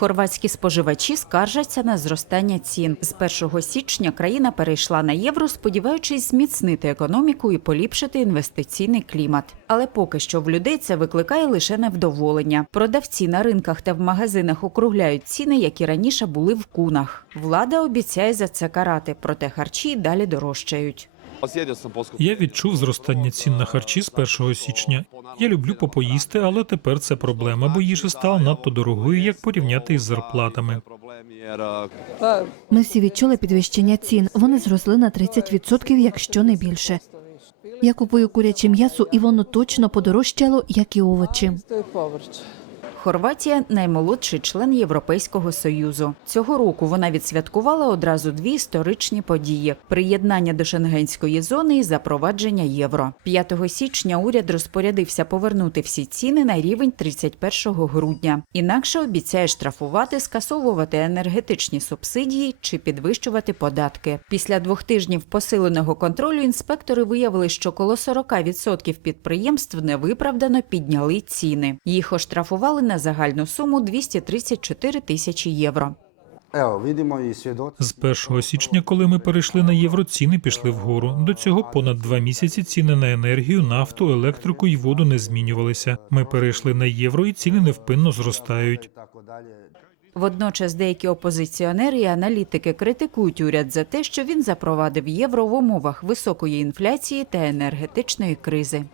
Хорватські споживачі скаржаться на зростання цін. З 1 січня країна перейшла на євро, сподіваючись зміцнити економіку і поліпшити інвестиційний клімат. Але поки що в людей це викликає лише невдоволення. Продавці на ринках та в магазинах округляють ціни, які раніше були в кунах. Влада обіцяє за це карати, проте харчі далі дорожчають. Я відчув зростання цін на харчі з 1 січня. Я люблю попоїсти, але тепер це проблема, бо їжа стала надто дорогою, як порівняти із зарплатами. Ми всі відчули підвищення цін. Вони зросли на 30%, якщо не більше. Я купую куряче м'ясо, і воно точно подорожчало, як і овочі. Хорватія наймолодший член Європейського союзу. Цього року вона відсвяткувала одразу дві історичні події: приєднання до шенгенської зони і запровадження євро. 5 січня уряд розпорядився повернути всі ціни на рівень 31 грудня. Інакше обіцяє штрафувати, скасовувати енергетичні субсидії чи підвищувати податки. Після двох тижнів посиленого контролю інспектори виявили, що коло 40% підприємств невиправдано підняли ціни. Їх оштрафували на загальну суму 234 тисячі євро. З 1 січня, коли ми перейшли на євро, ціни пішли вгору. До цього понад два місяці ціни на енергію, нафту, електрику і воду не змінювалися. Ми перейшли на євро, і ціни невпинно зростають. Водночас деякі опозиціонери і аналітики критикують уряд за те, що він запровадив євро в умовах високої інфляції та енергетичної кризи.